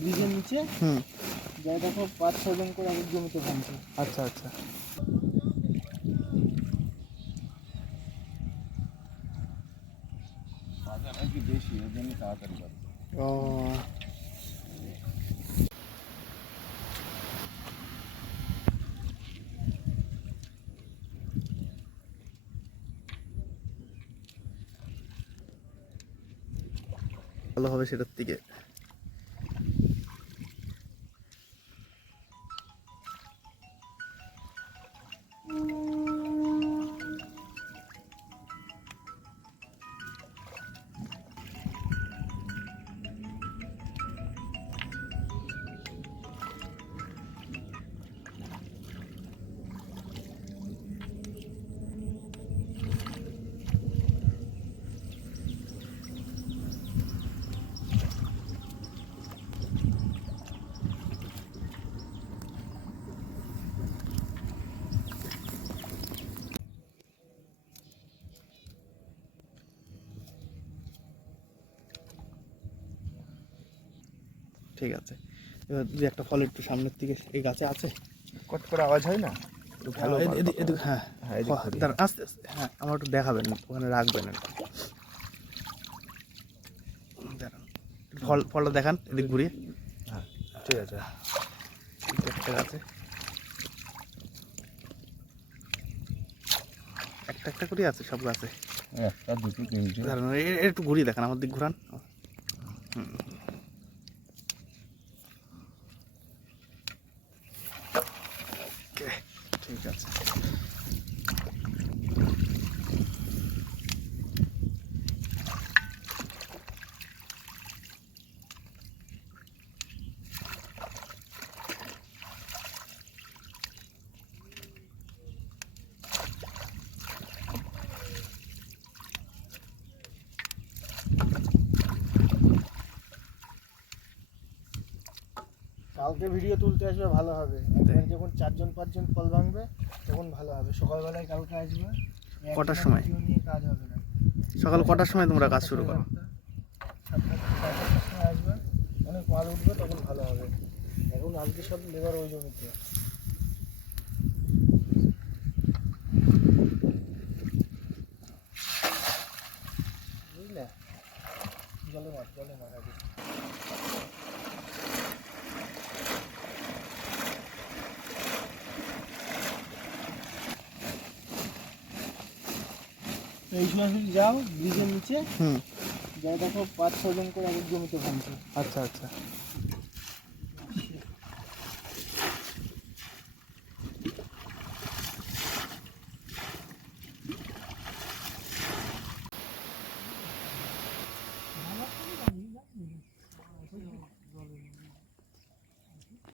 ব্রিজের নিচে যাই দেখো 5-6 জন করে এক জমিতে ভাঙছে। আচ্ছা আচ্ছা। নাকি বেশি, ওই জন্য তাড়াতাড়ি করে। ও ভালো হবে সেটার থেকে। ঠিক আছে, এবার যদি একটা ফল একটু সামনের দিকে এই গাছে আছে, কট করে আওয়াজ হয় না? ভালো। হ্যাঁ দাঁড়ান, আস্তে আস্তে, হ্যাঁ আমার একটু দেখাবেন, ওখানে রাখবেন আর কি। দাঁড়ান, ফলটা দেখান এদিক ঘুরিয়ে। হ্যাঁ ঠিক আছে। একটা গাছে একটা একটা করে আছে সব গাছে। একটা, দুটো, তিনটে। দাঁড়ান, একটু ঘুরিয়ে দেখান, আমার দিক ঘুরান। ঠিক আছে। কালকে ভিডিও তুলতে আসবে, ভালো হবে। একবার যখন 4-5 জন ফল ভাঙবে তখন ভালো হবে। সকালবেলায় কালকে আসবে। কটার সময়? নিয়ে কাজ হবে না। সকাল কটার সময় তোমরা কাজ শুরু করো? 7টার সময় আসবে, অনেক মাল উঠবে, তখন ভালো হবে। এখন আজকে সব লেবার ওই জমিতে। বুঝলে, জলে মাছ আগে। এই সময় যদি যাও ব্রিজের নিচে, যাই দেখো 5-6 জন করে এক জমিতে ভাঙছে। আচ্ছা আচ্ছা।